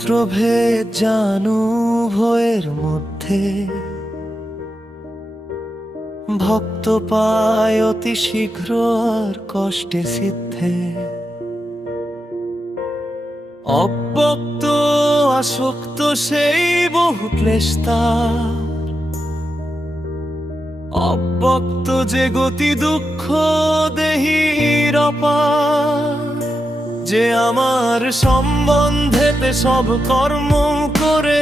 গোত্রভেদ জানু ভয়ের মধ্যে ভক্ত পায় অতি শীঘ্র আর কষ্টে সিদ্ধে। অব্যক্ত আসক্ত সেই বহু ক্লেশ তার, অব্যক্ত যে গতি দুঃখ দেহির অপার। যে আমার সম্বন্ধেতে সব কর্ম করে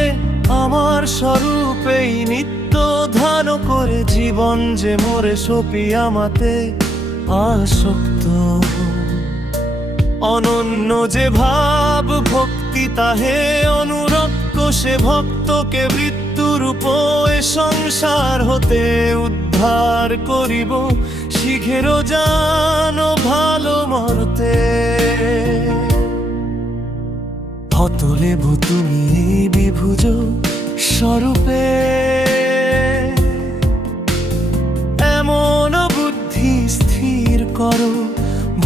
আমার স্বরূপেই নিত্য ধ্যান করে, জীবন যে মোরে সপি আমাতে আসক্ত। অনন্য যে ভাব ভক্তি তাহে অনুরক্ত, সে ভক্তকে মৃত্যুরূপ এ সংসার হতে উদ্ধার করিব। শিখেরও জানো ভালো মরতে, অতলে তুমি বিভুজ স্বরূপে। এমন বুদ্ধি স্থির করো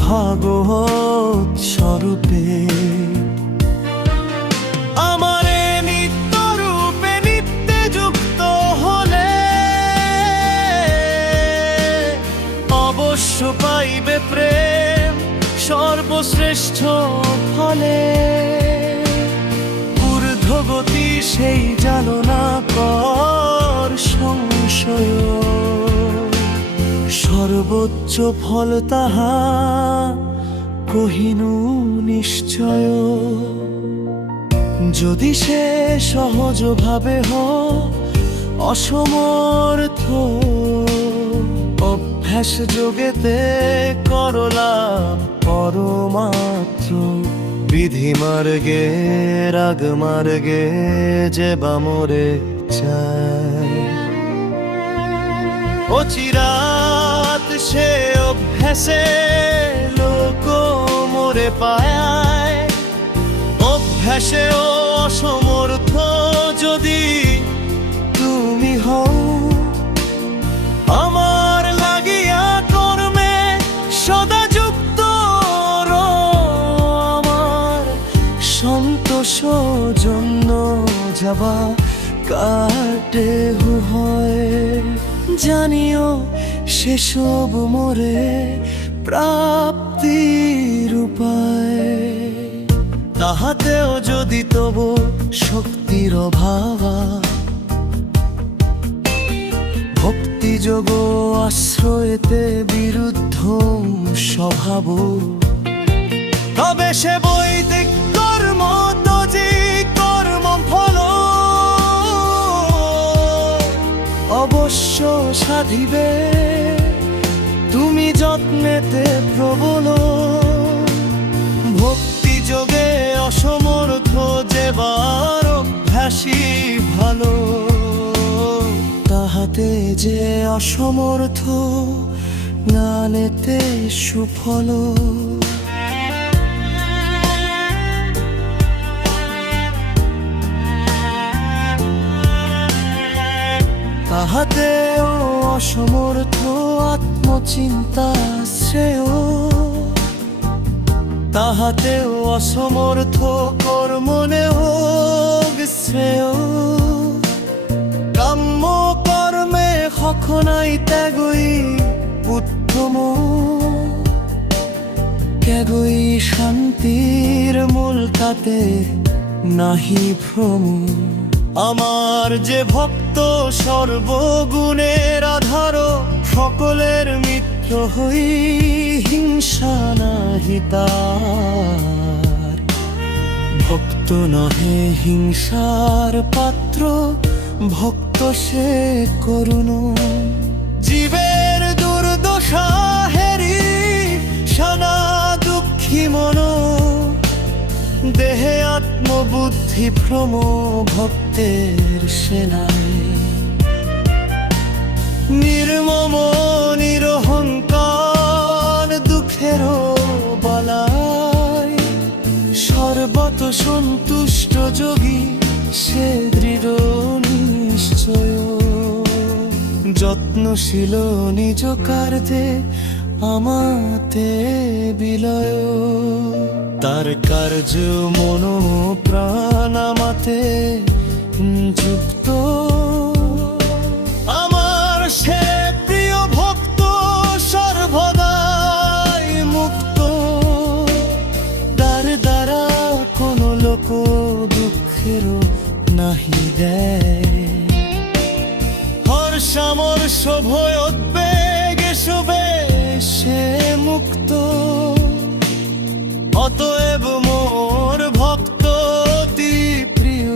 ভাগবত স্বরূপে। আমারে নিত্য রূপে নিত্যে যুক্ত হলে অবশ্য পাইবে প্রেম সর্বশ্রেষ্ঠ ফলে। ঊর্ধ্বগতি সেই জানো না কর সংশয়, সর্বোচ্চ ফল তাহা কহিনু নিশ্চয়। যদি সে সহজ ভাবে অসমর্থ, অভ্যাস যোগেতে করলা পরমাত্র। বিধি মার্গে রাগ মার্গে যে বামরে চায়, অচিরাত সে অভ্যাসে লোক মোরে পায়। অভ্যাসে অসমর্থ যদি তুমি হও, আমার লাগিয়া কর্মে সদা যুক্ত রও। আমার সন্তোষ জন্য যাবা কাটে হয়, জানিও সেসব মোরে প্রাপ্তির উপায়। তাহাতেও যদি তবু শক্তির অভাব, ভক্তিযোগ আশ্রয়েতে বিরুদ্ধ স্বভাব, তবে সে বৈদিক কর্ম তজি কর্ম ফল অবশ্য সাধিবে তুমি যত্নেতে প্রবল। ভক্তি যোগে অসমর্থ যেবার অভ্যাসী ভালো, তাহাতে যে অসমর্থ জ্ঞানেতে সুফল। তাহাতেও অসমর্থ আত্মচিন্তা শ্রেয়, তাহাতেও অসমর্থ কর্মণে হোক শ্রেয়। কাম্য কর্মে কখনাই ত্যাগই উত্তম, ত্যাগই শান্তির মূল তাতে নাহি ভ্রম। আমার যে ভক্ত সর্বগুণের আধার, সকলের মিত্র হই হিংসা নাহি তার। ভক্ত নহে হিংসার পাত্র, ভক্ত সে করুণ। জীবের দুর্দশা হেরি সানা দুঃখী মন, দেহে আত্মবুদ্ধি ভ্রম ভক্তের সেনায়। নির্মম নিরহংকার দুঃখের বালায়, সর্বত সন্তুষ্ট যোগী সে দৃঢ় নিশ্চয়। যত্নশীল নিজ কার্যে আমাতে বিলয়, তার কার্য মন প্রাণ আমাতে যুক্ত। আমার সে প্রিয় ভক্ত সর্বদাই মুক্ত, দ্বার দ্বারা কোনো লোক দুঃখেরও নাহি দেয়। হর্ষামর্ষ ভয় উদ্বেগে শুবে সে মুক্ত, অতএব মোর ভক্ত অতি প্রিয়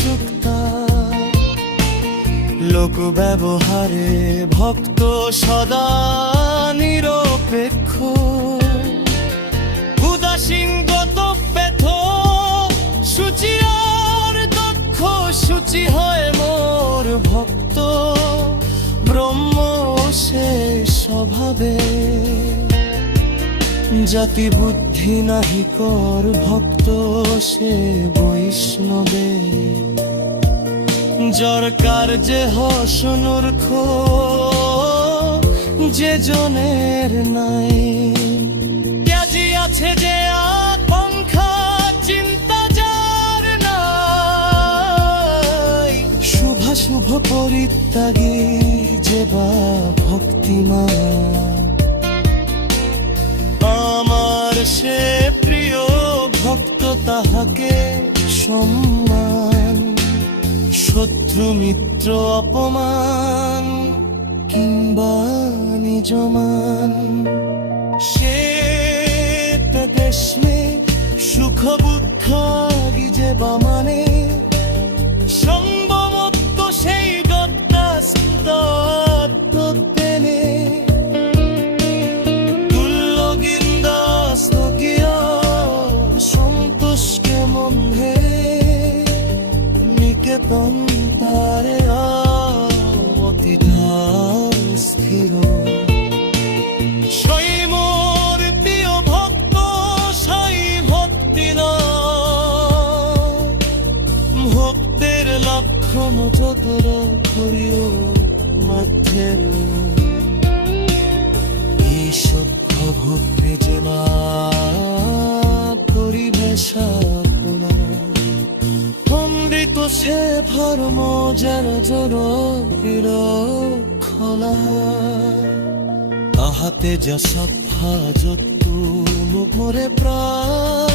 চুক্তা। লোক ব্যবহারে ভক্ত সদা নিরপেক্ষ, উদাসীনগত ব্যথ সূচি আর দক্ষ সূচি হয় মোর ভক্ত। ব্রহ্ম সে স্বভাবে, জাতি বুদ্ধি নাহি কর ভক্ত সে বৈষ্ণবে। জর কার্যে হসনুর্খ যে জনের নাই, ত্যাজি আছে যে আকাঙ্ক্ষা চিন্তা যার নাই। শুভাশুভ পরিত্যাগী যে বা ভক্তিমান, আমার সে প্রিয় ভক্ত তাহাকে সম্মান। শত্রু মিত্র অপমান কিংবা নিজমান, সে দেশমে সুখ বুদ্ধ গিজে বা মানে। সম্ভবত সেই দত্তা স্মৃতেনে সন্তোষকে মনে নিকেতন তারে অতিধান স্থির। সেই মোর প্রিয় ভক্ত সাই ভক্তি না, ভক্তের লক্ষণ যতর করিও মধ্যে। এই সভ্য ভক্তি যে মা অমৃত সে ধর্ম যেন জোর খোলা। তাহাতে যা সভা যতু মোরে প্রাণ